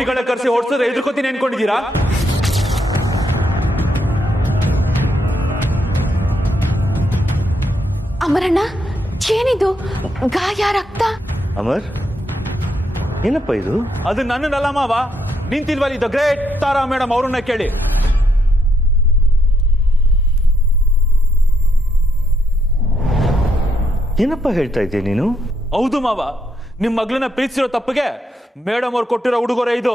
ರೌಡಿಗಳ ಕರೆಸಿ ಓಡಿಸಿದ್ರೆ ಎದುರ್ಕೋತೀನಿ ಅನ್ಕೊಂಡಿದ್ದೀರಾ? ಅಮರಣ್ಣ, ಏನಿದು ಗಾಯ, ರಕ್ತ? ಅಮರ್, ಏನಪ್ಪ ಇದು? ಅದು ನನ್ನನ್ನಲ್ಲ ಮಾವ, ನಿಂತಿಲ್ವಲ್ಲಿ ದ ಗ್ರೇಟ್ ತಾರಾ ಮೇಡಮ್ ಅವ್ರನ್ನ ಕೇಳಿ. ಏನಪ್ಪ ಹೇಳ್ತಾ ಇದ್ದೀಯ ನೀನು? ಹೌದು ಮಾವ, ನಿಮ್ ಮಗಳನ್ನ ಪ್ರೀತಿಸಿರೋ ತಪ್ಪಿಗೆ ಮೇಡಮ್ ಅವ್ರು ಕೊಟ್ಟಿರೋ ಉಡುಗೊರೆ ಇದು.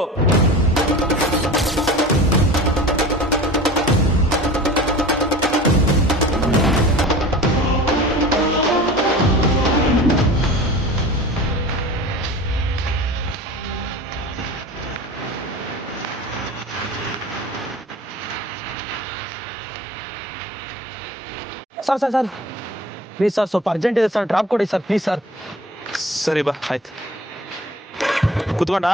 Sir sir sir please sir, ಸ್ವಲ್ಪ ಅರ್ಜೆಂಟ್ ಇದೆ ಸರ್, ಡ್ರಾಪ್ ಕೊಡಿ ಸರ್ ಪ್ಲೀಸ್ ಸರ್. ಸರಿ ಬಾ, ಆಯ್ತು. ಕುತ್ಕೊಂಡ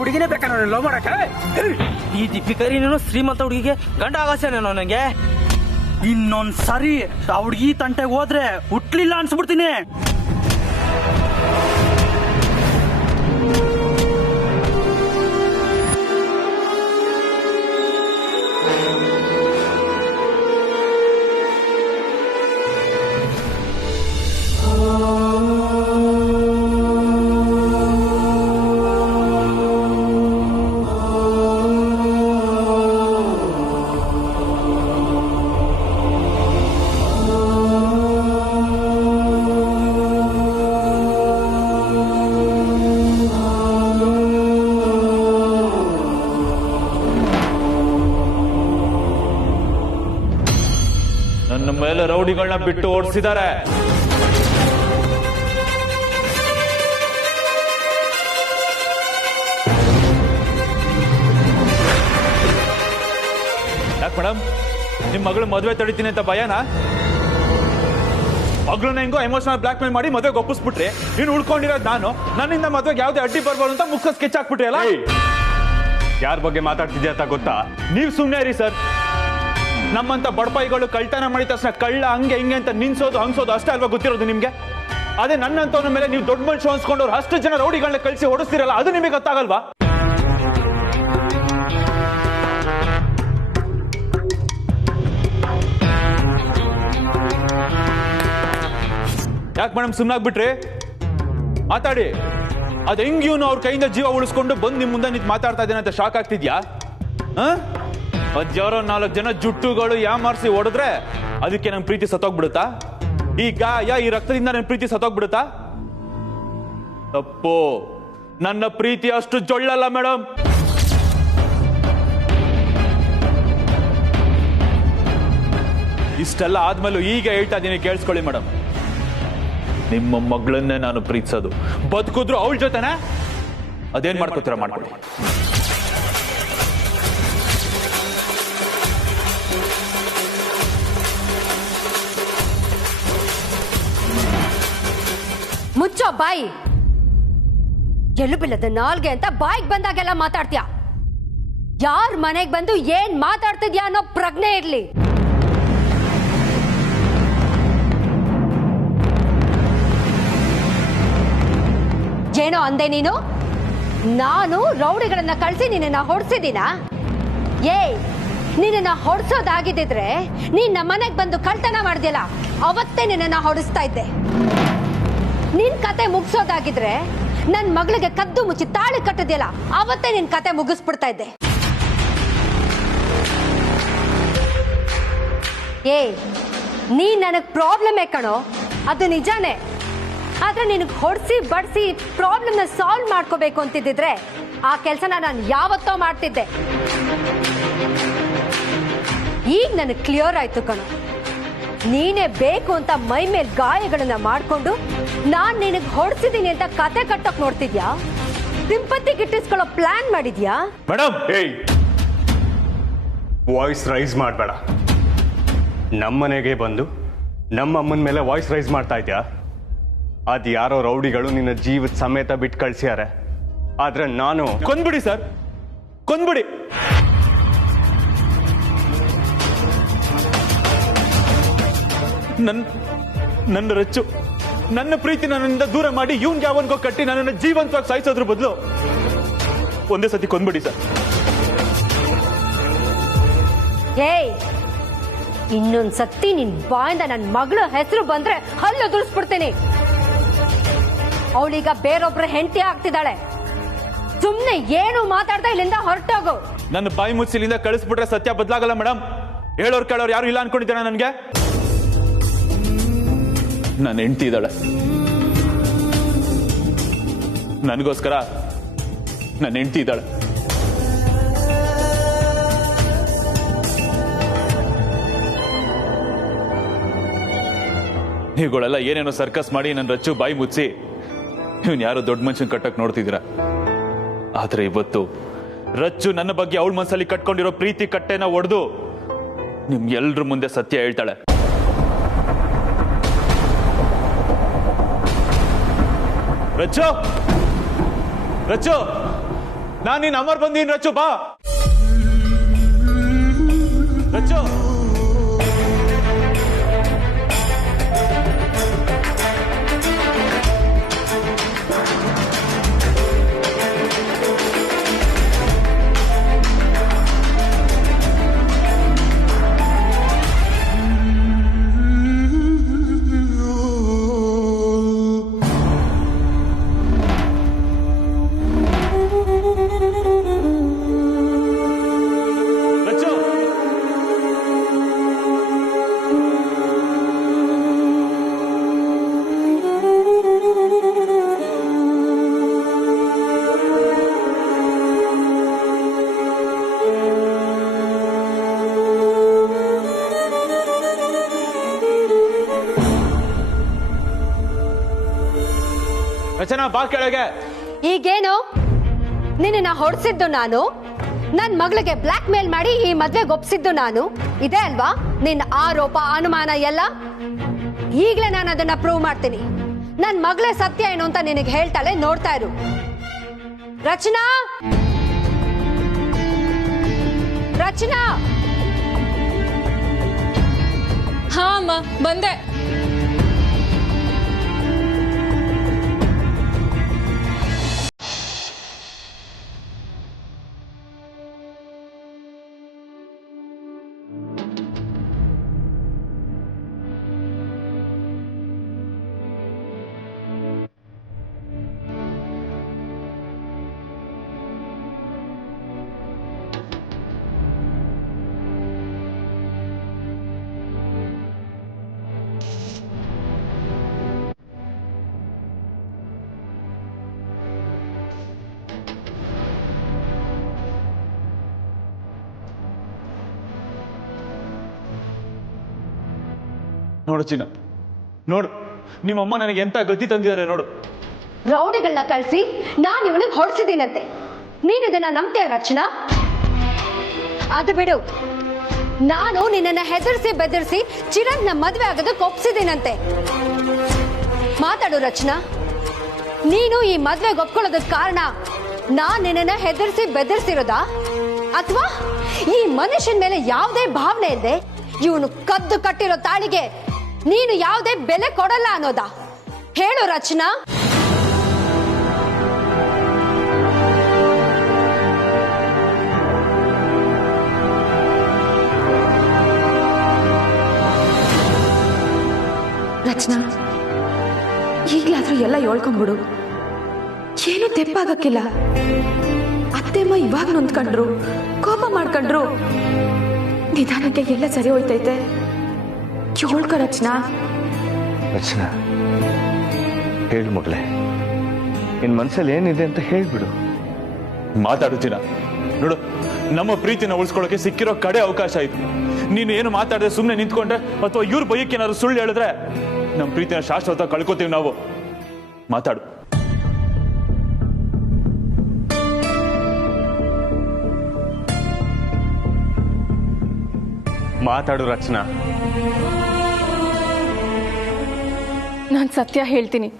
ಹುಡುಗಿನೇ ಬೇಕಾ ನಾನು ಲವ್ ಮಾಡಕ್ಕೆ? ಈ ದೀಪಿಕರಿ ನೀನು ಶ್ರೀಮಂತ ಹುಡುಗಿಗೆ ಗಂಡ ಆಗಸೇನೇನೋ ನನಗೆ. ಇನ್ನೊಂದ್ ಸರಿ ಆ ಹುಡುಗಿ ತಂಟೆಗೆ ಹೋದ್ರೆ ಹುಟ್ಲಿಲ್ಲ ಅನ್ಸ್ಬಿಡ್ತೀನಿ. ನನ್ನ ಮೇಲೆ ರೌಡಿಗಳನ್ನ ಬಿಟ್ಟು ಓಡಿಸಿದ್ದಾರೆ. ಯಾಕೆ ಮೇಡಮ್, ನಿಮ್ ಮಗಳು ಮದುವೆ ತಡಿತೀನಿ ಅಂತ ಭಯನಾ? ಮಗಳನ್ನ ಹೆಂಗೋ ಎಮೋಷನಲ್ ಬ್ಲಾಕ್ ಮೇಲ್ ಮಾಡಿ ಮದುವೆಗೆ ಒಪ್ಪಿಸ್ಬಿಟ್ರಿ. ನೀನು ಉಳ್ಕೊಂಡಿರೋದು ನಾನು, ನನ್ನಿಂದ ಮದುವೆಗೆ ಯಾವ್ದೇ ಅಡ್ಡಿ ಬರ್ಬಾರ್ದು ಅಂತ ಮುಖ ಸ್ಕೆಚ್ ಹಾಕ್ಬಿಟ್ರಿ ಅಲ್ಲ. ಯಾರ ಬಗ್ಗೆ ಮಾತಾಡ್ತಿದ್ಯಾ ಅಂತ ಗೊತ್ತಾ? ನೀವು ಸುಮ್ಮನೆ ರೀ ಸರ್. ನಮ್ಮಂತ ಬಡಪಾಯಿಗಳು ಕಳ್ತನ ಮಾಡಿದ ತಕ್ಷಣ ಕಳ್ಳ ಹಂಗೆ ಹಿಂಗೆ ಅಂತ ನಿನ್ಸೋದು ಹಂಗ್ಸೋದು ಅಷ್ಟೇ ಅಲ್ವಾ ಗೊತ್ತಿರೋದು ನಿಮ್ಗೆ? ಅದೇ ನನ್ನಂತವನ ಮೇಲೆ ನೀವು ದೊಡ್ಡ ಮನುಷ್ಯ ಅನ್ಸ್ಕೊಂಡವ್ರು ಅಷ್ಟು ಜನ ರೌಡಿಗಳನ್ನ ಕಳಿಸಿ ಓಡಿಸ್ತಿರಲ್ಲ, ಅದು ನಿಮಗೆ ಗೊತ್ತಾಗಲ್ವಾ? ಯಾಕೆ ಮೇಡಮ್ ಸುಮ್ಮನಾಗ್ಬಿಟ್ರಿ? ಮಾತಾಡಿ. ಅದ್ ಹೆಂಗ್ ಇವನು ಅವ್ರ ಕೈಯಿಂದ ಜೀವ ಉಳಿಸ್ಕೊಂಡು ಬಂದು ನಿಮ್ ಮುಂದೆ ನಿಂತು ಮಾತಾಡ್ತಾ ಇದ್ದೇನೆ ಅಂತ ಶಾಕ್ ಆಗ್ತಿದ್ಯಾ? ಅದ್ಯಾರೋ 4 ಜನ ಜುಟ್ಟುಗಳು ಯಾಮಾರಿಸಿ ಹೊಡೆದ್ರೆ ಅದಕ್ಕೆ ನನ್ ಪ್ರೀತಿ ಸತ್ತೋಗ್ಬಿಡುತ್ತಾ? ಈ ಗಾಯ, ಈ ರಕ್ತದಿಂದ ನನ್ನ ಪ್ರೀತಿ ಸತ್ತೋಗ್ಬಿಡುತ್ತಾ? ತಪ್ಪು. ನನ್ನ ಪ್ರೀತಿ ಅಷ್ಟು ಜೊಳ್ಳಲ್ಲ ಮೇಡಮ್. ಇಷ್ಟೆಲ್ಲ ಆದ್ಮೇಲೂ ಈಗ ಹೇಳ್ತಾ ಇದ್ದೀನಿ, ಕೇಳಿಸ್ಕೊಳ್ಳಿ ಮೇಡಮ್. ನಿಮ್ಮ ಮಗಳನ್ನೇ ನಾನು ಪ್ರೀತಿಸೋದು. ಬದುಕಿದ್ರು ಅವಳ ಜೊತೆನೆ. ಅದೇನ್ ಮಾಡ್ಕೋತೀರ ಮಾಡ್ಕೊಳ್ಳಿ. ಮುಚ್ಚೋ ಬಾಯಿ. ಎಲುಬಿಲ್ಲದ ನಾಲ್ಗೆ ಅಂತ ಬಾಯಿಗೆ ಬಂದಾಗೆಲ್ಲ ಮಾತಾಡ್ತೀಯ. ಯಾರ್ ಮನೆಗ್ ಬಂದು ಏನ್ ಮಾತಾಡ್ತಿದ್ಯಾ ಅನ್ನೋ ಪ್ರಜ್ಞೆ ಇರ್ಲಿ. ಏನೋ ಅಂದೆ ನೀನು? ನಾನು ರೌಡಿಗಳನ್ನ ಕಳಿಸಿ ನಿನ್ನ ಹೊಡ್ಸಿದ್ದೀನ? ನಿನ್ನ ಹೊಡ್ಸೋದಾಗಿದ್ದಿದ್ರೆ ನೀನ್ ನಮ್ಮ ಮನೆಗ್ ಬಂದು ಕಳ್ತನ ಮಾಡ್ದಿಲ್ಲ, ಅವತ್ತೇ ನಿನ್ನ ಹೊಡಿಸ್ತಾ ಇದ್ದೆ. ನಿನ್ ಕತೆ ಮುಗಿಸೋದಾಗಿದ್ರೆ ನನ್ ಮಗಳಿಗೆ ಕದ್ದು ಮುಚ್ಚಿ ತಾಳಿ ಕಟ್ಟದಿಲ್ಲ, ಅವತ್ತೇ ನಿನ್ ಕತೆ ಮುಗಿಸ್ಬಿಡ್ತಾ ಇದ್ದೆ. ನೀ ನನಗ್ ಪ್ರಾಬ್ಲಮ್ ಕಣೋ, ಅದು ನಿಜಾನೇ. ಆದ್ರೆ ನಿನಗೆ ಹೊಡ್ಸಿ ಬಡ್ಸಿ ಪ್ರಾಬ್ಲಮ್ನ ಸಾಲ್ವ್ ಮಾಡ್ಕೋಬೇಕು ಅಂತಿದ್ದಿದ್ರೆ ಆ ಕೆಲಸನ ನಾನು ಯಾವತ್ತೋ ಮಾಡ್ತಿದ್ದೆ. ಈಗ ನನಗೆ ಕ್ಲಿಯರ್ ಆಯ್ತು ಕಣೋ. ನೀನೇ ಬೇಕು ಅಂತ ಮೈ ಮೇಲೆ ಗಾಯಗಳನ್ನ ಮಾಡ್ಕೊಂಡು ನಾನ್ ನಿನಗ್ ಹೊಡ್ಸಿದೀನಿ ಅಂತ ಕತೆ ಕಟ್ಟೋಕ್ ನೋಡ್ತಿದ್ಯಾ? ಸಿಂಪತಿ ಗಿಟ್ಟಿಸ್ಕೊಳ್ಳೋ ಪ್ಲಾನ್ ಮಾಡಿದ್ಯಾ? ಮೇಡಮ್, ಏಯ್, ವಾಯ್ಸ್ ರೈಸ್ ಮಾಡಬೇಡ. ನಮ್ಮನೆಗೆ ಬಂದು ನಮ್ಮ ಅಮ್ಮನ ಮೇಲೆ ವಾಯ್ಸ್ ರೈಸ್ ಮಾಡ್ತಾ ಇದ್ಯಾ? ಅದು ಯಾರೋ ರೌಡಿಗಳು ನಿನ್ನ ಜೀವದ ಸಮೇತ ಬಿಟ್ಟು ಕಳ್ಸ್ಯಾರೆ. ಆದ್ರೆ ನಾನು ಕೊಂದ್ಬಿಡಿ ಸರ್, ಕೊಂದ್ಬಿಡಿ. ನನ್ನ ರಚ್ಚು ನನ್ನ ಪ್ರೀತಿ ನನ್ನಿಂದ ದೂರ ಮಾಡಿ ಇವನ್ಗೆ ಯಾವನ್ಗೋ ಕಟ್ಟಿ ನನ್ನನ್ನು ಜೀವಂತವಾಗಿ ಸಾಯಿಸೋದ್ರ ಬದಲು ಒಂದೇ ಸತಿ ಕೊಂದ್ಬಿಡಿ ಸರ್. ಏಯ್, ಇನ್ನೊಂದ್ ಸತಿ ನಿನ್ ಬಾಯಿಂದ ನನ್ ಮಗಳ ಹೆಸರು ಬಂದ್ರೆ ಹಲ್ಲು ದುಡಿಸ್ಬಿಡ್ತೀನಿ. ಅವಳೀಗ ಬೇರೊಬ್ರ ಹೆಂಡತಿ ಆಗ್ತಿದ್ದಾಳೆ. ಸುಮ್ನೆ ಏನು ಮಾತಾಡ್ತಾ ಇಲ್ಲಿಂದ ಹೊರಟೋಗು. ನನ್ನ ಬಾಯಿ ಮುಚ್ಚಿಲಿಂದ ಕಳಿಸ್ಬಿಟ್ರೆ ಸತ್ಯ ಬದಲಾಗಲ್ಲ ಮೇಡಮ್. ಹೇಳೋರು ಕೇಳೋರು ಯಾರು ಇಲ್ಲ ಅನ್ಕೊಂಡಿದ್ದಾನೆ ನನಗೆ. ನನ್ನ ಹೆಂಡತಿ ಇದ್ದಾಳೆ, ನನಗೋಸ್ಕರ ನನ್ನ ಹೆಂಡತಿ ಇದ್ದಾಳೆ. ನೀವುಗಳೆಲ್ಲ ಏನೇನೋ ಸರ್ಕಸ್ ಮಾಡಿ ನನ್ನ ರಚ್ಚು ಬಾಯಿ ಮುಚ್ಚಿ ಇವನ್ ಯಾರೋ ದೊಡ್ಡ ಮನುಷ್ಯನ್ ಕಟ್ಟಕ್ ನೋಡ್ತಿದ್ದೀರಾ. ಆದ್ರೆ ಇವತ್ತು ರಚ್ಚು ನನ್ನ ಬಗ್ಗೆ ಅವಳ ಮನಸ್ಸಲ್ಲಿ ಕಟ್ಕೊಂಡಿರೋ ಪ್ರೀತಿ ಕಟ್ಟೆನ ಒಡೆದು ನಿಮ್ ಎಲ್ರ ಮುಂದೆ ಸತ್ಯ ಹೇಳ್ತಾಳೆ. ರಚ್ಚು, ರಚ್ಚು, ನಾನು ನೀನ್ ಅಮರ್ ಬಂದೀನಿ. ರಚ್ಚು ಬಾ. ರಚ್ಚು, ರಚನಾ ಬಾ ಕೆಳಗೆ. ಈಗೇನು? ನಿನ್ನ ಹೊಡ್ಸಿದ್ದು ನಾನು, ನನ್ ಮಗಳಿಗೆ ಬ್ಲಾಕ್ ಮೇಲ್ ಮಾಡಿ ಈ ಮದ್ವೆಗೆ ಒಪ್ಸಿದ್ದು ನಾನು. ಇದೆ ಅಲ್ವಾ ನಿನ್ನ ಆರೋಪ ಅನುಮಾನ ಎಲ್ಲ? ಈಗ್ಲೇ ನಾನು ಅದನ್ನ ಪ್ರೂವ್ ಮಾಡ್ತೀನಿ. ನನ್ ಮಗಳೇ ಸತ್ಯ ಏನು ಅಂತ ನಿನಗೆ ಹೇಳ್ತಾಳೆ, ನೋಡ್ತಾ ಇರು. ರಚನಾ, ರಚನಾ. ಹಾ ಅಮ್ಮ, ಬಂದೆ. ನೋಡು ಚಿನ್ನ, ನೋಡು ನಿಮ್ಮಮ್ಮ ನನಗೆ ಎಂತ ಗತಿ ತಂದಿದ್ದಾರೆ ನೋಡು. ರೌಡಿಗಳನ್ನ ಕಳಿಸಿ ನಾನು ಇವನಿಗೆ ಹೊಡ್ಸಿದ್ದೀನಂತೆ. ನೀನು ಇದನ್ನ ನಂಬ್ತೀಯ ರಚನಾ? ಅದು ಬಿಡು, ನಾನು ನಿನ್ನನ್ನ ಹೆದರ್ಸಿ ಬೆದರ್ಸಿ ಚಿರನ್ನ ಮದ್ವೆ ಆಗೋದಕ್ಕೆ ಒಪ್ಸಿದ್ದೀನಂತೆ. ಮಾತಾಡು ರಚನಾ, ನೀನು ಈ ಮದ್ವೆಗೆ ಒಪ್ಕೊಳ್ಳೋದಕ್ಕೆ ಕಾರಣ ನಾನ್ ನಿನ್ನನ್ನ ಹೆದರ್ಸಿ ಬೆದರ್ಸಿರೋದಾ, ಅಥವಾ ಈ ಮನುಷ್ಯನ ಮೇಲೆ ಯಾವುದೇ ಭಾವನೆ ಇಲ್ಲದೆ ಇವನು ಕದ್ದು ಕಟ್ಟಿರೋ ತಾಳಿಗೆ ನೀನು ಯಾವುದೇ ಬೆಲೆ ಕೊಡಲ್ಲ ಅನ್ನೋದಾ? ಹೇಳು ರಚನಾ. ರಚನಾ, ಈಗ್ಲಾದ್ರೂ ಎಲ್ಲ ಹೇಳ್ಕೊಂಡ್ಬಿಡು. ಏನು ತೆಪ್ಪಾಗಕ್ಕಿಲ್ಲ. ಅತ್ತೆಮ್ಮ ಇವಾಗ ನೊಂದ್ಕೊಂಡ್ರು, ಕೋಪ ಮಾಡ್ಕೊಂಡ್ರು. ನಿಧಾನಕ್ಕೆ ಎಲ್ಲ ಸರಿ ಹೋಯ್ತೈತೆ. ಹೇಳ್ಕೊ ರಚನಾ. ರಚನಾ, ಹೇಳು ಮಗಳೇ, ನಿನ್ ಮನ್ಸಲ್ಲಿ ಏನಿದೆ ಅಂತ ಹೇಳ್ಬಿಡು. ಮಾತಾಡುತ್ತೀನ ನೋಡು, ನಮ್ಮ ಪ್ರೀತಿನ ಉಳಿಸ್ಕೊಳ್ಳೋಕೆ ಸಿಕ್ಕಿರೋ ಕಡೆ ಅವಕಾಶ ಇದು. ನೀನು ಏನು ಮಾತಾಡದೆ ಸುಮ್ಮನೆ ನಿಂತ್ಕೊಂಡ್ರೆ ಅಥವಾ ಇವ್ರ ಬೈಯಕ್ಕೆ ಏನಾದ್ರು ಸುಳ್ಳು ಹೇಳಿದ್ರೆ ನಮ್ಮ ಪ್ರೀತಿನ ಶಾಶ್ವತ ಕಳ್ಕೊತೀವಿ ನಾವು. ಮಾತಾಡು. ಮಾತಾಡು ರಚನಾ. ನಾನು ಸತ್ಯ ಹೇಳ್ತೀನಿ.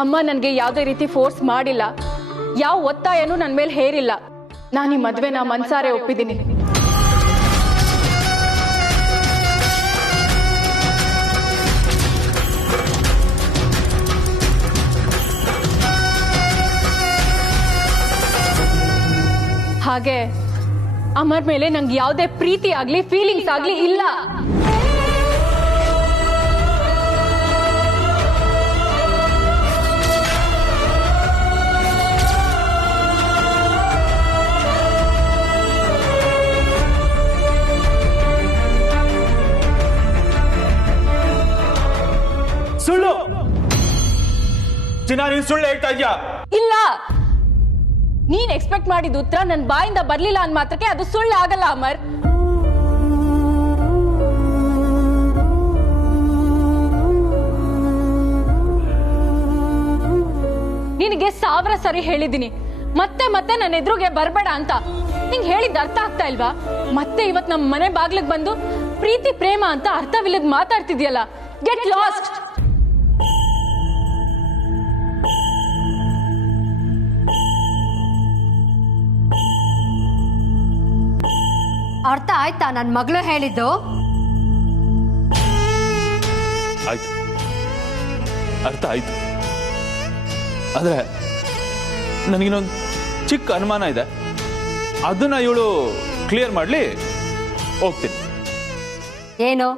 ಅಮ್ಮ ನನಗೆ ಯಾವುದೇ ರೀತಿ ಫೋರ್ಸ್ ಮಾಡಿಲ್ಲ, ಯಾವ ಒತ್ತಾಯನೂ ನನ್ನ ಮೇಲೆ ಹೇರಿಲ್ಲ. ನಾನು ಈ ಮದುವೆನ ಮನ್ಸಾರೆ ಒಪ್ಪಿದ್ದೀನಿ. ಹಾಗೆ ಅಮರ್ ಮೇಲೆ ನಂಗೆ ಯಾವುದೇ ಪ್ರೀತಿ ಆಗ್ಲಿ ಫೀಲಿಂಗ್ಸ್ ಆಗ್ಲಿ ಇಲ್ಲ. ಸುಳ್ಳು ಚಿನ್ನ, ನೀನ್ ಸುಳ್ಳು ಹೇಳ್ತಾ ಇದ್ಯಾ? ಇಲ್ಲ, ನೀನ್ ಎಕ್ಸ್ಪೆಕ್ಟ್ ಮಾಡಿದ ಉತ್ತರ ನನ್ನ ಬಾಯಿಂದ ಬರ್ಲಿಲ್ಲ ಅಂದ ಮಾತ್ರಕ್ಕೆ ಅದು ಸುಳ್ಳು ಆಗಲ್ಲ ಅಮರ್. ನಿನಗೆ 1000 ಸರಿ ಹೇಳಿದ್ದೀನಿ, ಮತ್ತೆ ಮತ್ತೆ ನನ್ನ ಎದುರುಗೆ ಬರ್ಬೇಡ ಅಂತ. ನಿಂಗೆ ಹೇಳಿದ್ದು ಅರ್ಥ ಆಗ್ತಾ ಇಲ್ವಾ? ಮತ್ತೆ ಇವತ್ ನಮ್ಮ ಮನೆ ಬಾಗ್ಲಿಗೆ ಬಂದು ಪ್ರೀತಿ ಪ್ರೇಮ ಅಂತ ಅರ್ಥವಿಲ್ಲದ್ ಮಾತಾಡ್ತಿದ್ಯಲ್ಲ. Get lost. ಅರ್ಥ ಆಯ್ತಾ ನನ್ನ ಮಗಳು ಹೇಳಿದ್ದು? ಆಯ್ತು, ಅರ್ಥ ಆಯ್ತು. ಆದ್ರೆ ನನಗಿನ್ನೊಂದು ಚಿಕ್ಕ ಅನುಮಾನ ಇದೆ, ಅದನ್ನ ಇವಳು ಕ್ಲಿಯರ್ ಮಾಡ್ಲಿ ಹೋಗ್ತೀನಿ. ಏನು?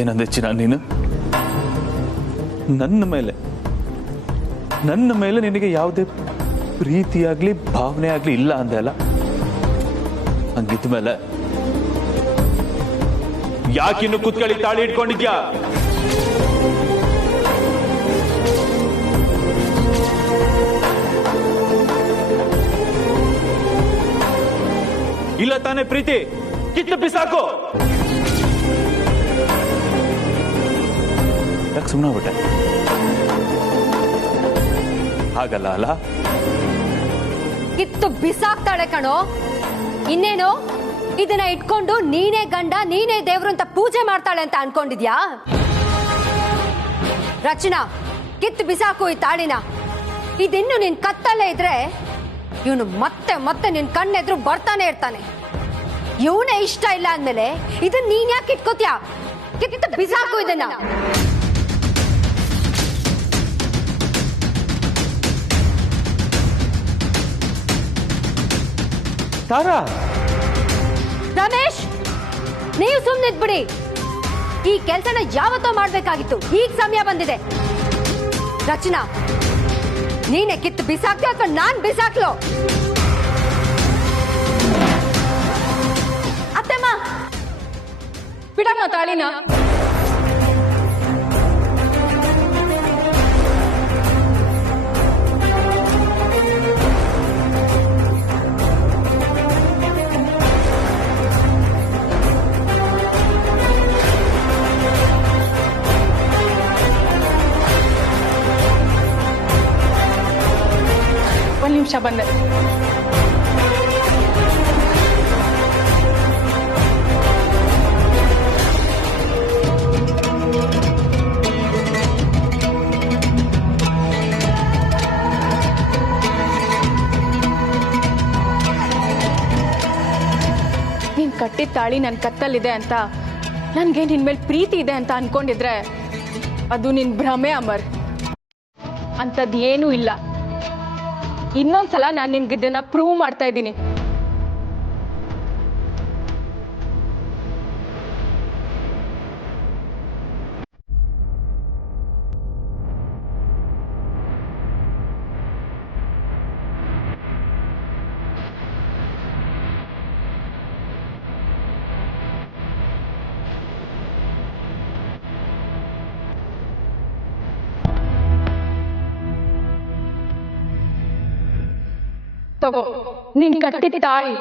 ಏನಂದೆ ಚಿನ್ನ ನೀನು? ನನ್ನ ಮೇಲೆ ನಿನಗೆ ಯಾವುದೇ ಪ್ರೀತಿ ಆಗ್ಲಿ ಭಾವನೆ ಆಗ್ಲಿ ಇಲ್ಲ ಅಂದೆ ಅಲ್ಲ? ಹಂಗಿದ್ದ ಮೇಲೆ ಯಾಕಿನ್ನು ಕುತ್ಕಳಿ ತಾಳಿ ಇಟ್ಕೊಂಡಿದ್ಯಾ? ಇಲ್ಲ ತಾನೇ ಪ್ರೀತಿ? ಕಿತ್ತು ಬಿಸಾಕು. ಯಾಕೆ ಸುಮ್ಮನೆ ಬಿಟ್ಟೆ? ಹಾಗಲ್ಲ ಅಲ್ಲ? ಕಿತ್ತು ಬಿಸಾಕ್ತಾಳೆ ಕಣೋ. ಇನ್ನೇನು ಇದನ್ನ ಇಟ್ಕೊಂಡು ನೀನೇ ಗಂಡ ನೀನೇ ದೇವ್ರು ಅಂತ ಪೂಜೆ ಮಾಡ್ತಾಳೆ ಅಂತ ಅನ್ಕೊಂಡಿದ್ಯಾ? ರಚನಾ, ಕಿತ್ತು ಬಿಸಾಕು ಈ ತಾಳಿನ. ಇದಿನ್ನು ನಿನ್ ಕತ್ತಲ್ಲೇ ಇದ್ರೆ ಇವನು ಮತ್ತೆ ಮತ್ತೆ ನಿನ್ ಕಣ್ಣೆದ್ರು ಬರ್ತಾನೆ ಇರ್ತಾನೆ. ಇವನೇ ಇಷ್ಟ ಇಲ್ಲ ಅಂದ್ಮೇಲೆ ಇದನ್ನ ನೀನ್ ಯಾಕೆ ಇಟ್ಕೋತ್ಯಾ? ಕಿತ್ತು ಬಿಸಾಕು ಇದನ್ನ. ತಾರಾ, ರಮೇಶ್, ನೀವು ಸುಮ್ಮನಿದ್ಬಿಡಿ. ಈ ಕೆಲಸನ ಯಾವತ್ತೋ ಮಾಡ್ಬೇಕಾಗಿತ್ತು, ಈಗ ಸಮಯ ಬಂದಿದೆ. ರಚನಾ, ನೀನೇ ಕಿತ್ತು ಬಿಸಾಕ್ತಿ ಅಥವಾ ನಾನ್ ಬಿಸಾಕ್ಲೋ? ಅತ್ತಮ್ಮ, ಬಿಡಮ್ಮ ತಾಳಿನ. ಒಂದು ನಿಮಿಷ ಬಂದೆ. ನೀನ್ ಕಟ್ಟಿದ ತಾಳಿ ನನ್ನ ಕತ್ತಲ್ಲಿದೆ ಅಂತ, ನನ್ಗೆ ನಿನ್ ಮೇಲೆ ಪ್ರೀತಿ ಇದೆ ಅಂತ ಅನ್ಕೊಂಡಿದ್ರೆ ಅದು ನಿನ್ ಭ್ರಮೆ ಅಮರ್. ಅಂಥದ್ದು ಏನೂ ಇಲ್ಲ. ಇನ್ನೊಂದ್ಸಲ ನಾನು ನಿನ್ಗೆ ಇದನ್ನ ಪ್ರೂವ್ ಮಾಡ್ತಾ ಇದ್ದೀನಿ. ತಗೋ ನೀನ್ ಕಟ್ಟಿದ ತಾಳಿ.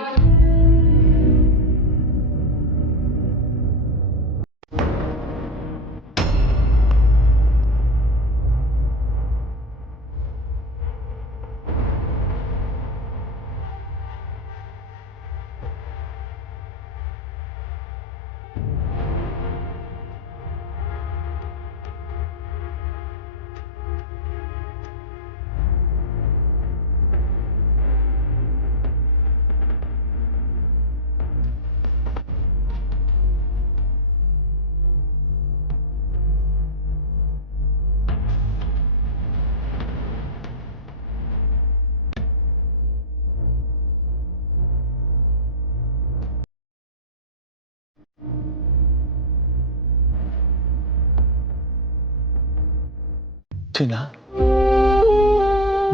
ಚಿನ್ನ,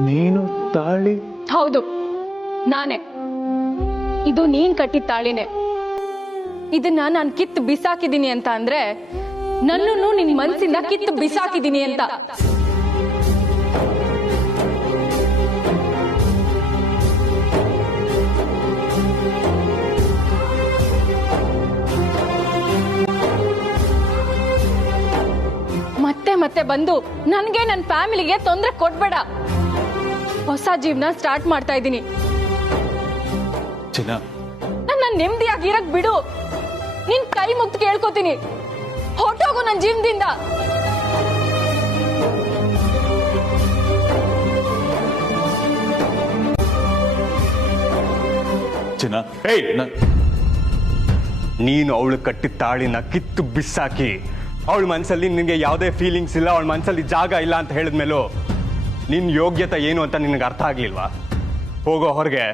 ನೀನು ತಾಳಿ? ಹೌದು, ನಾನೇ. ಇದು ನೀನ್ ಕಟ್ಟಿದ ತಾಳಿನೇ. ಇದನ್ನ ನಾನು ಕಿತ್ತು ಬಿಸಾಕಿದೀನಿ ಅಂತ ಅಂದ್ರೆ ನನ್ನನ್ನು ನಿನ್ ಮನ್ಸಿಂದ ಕಿತ್ತು ಬಿಸಾಕಿದೀನಿ ಅಂತ. ಮತ್ತೆ ಮತ್ತೆ ಬಂದು ನನ್ಗೆ ನನ್ನ ಫ್ಯಾಮಿಲಿಗೆ ತೊಂದರೆ ಕೊಡ್ಬೇಡ. ಹೊಸ ಜೀವನ ಸ್ಟಾರ್ಟ್ ಮಾಡ್ತಾ ಇದ್ದೀನಿ. ಚಿನ್ನ, ನನ್ನ ನೆಮ್ಮದಿಯಾಗಿರಕ್ ಬಿಡು. ನಿನ್ ಕೈ ಮುಗ್ದು ಕೇಳ್ಕೊತೀನಿ, ಹೊರಟೋಗು ನನ್ನ ಜೀವನದಿಂದ. ಚಿನ್ನ, ನೀನು ಅವಳು ಕಟ್ಟಿದ ತಾಳಿನ ಕಿತ್ತು ಬಿಸಾಕಿ ಅವಳ ಮನಸ್ಸಲ್ಲಿ ನಿನಗೆ ಯಾವುದೇ ಫೀಲಿಂಗ್ಸ್ ಇಲ್ಲ, ಅವಳ ಮನಸ್ಸಲ್ಲಿ ಜಾಗ ಇಲ್ಲ ಅಂತ ಹೇಳಿದ್ಮೇಲೂ ನಿನ್ನ ಯೋಗ್ಯತೆ ಏನು ಅಂತ ನಿನಗೆ ಅರ್ಥ ಆಗ್ಲಿಲ್ವಾ? ಹೋಗೋ ಹೊರಗೆ.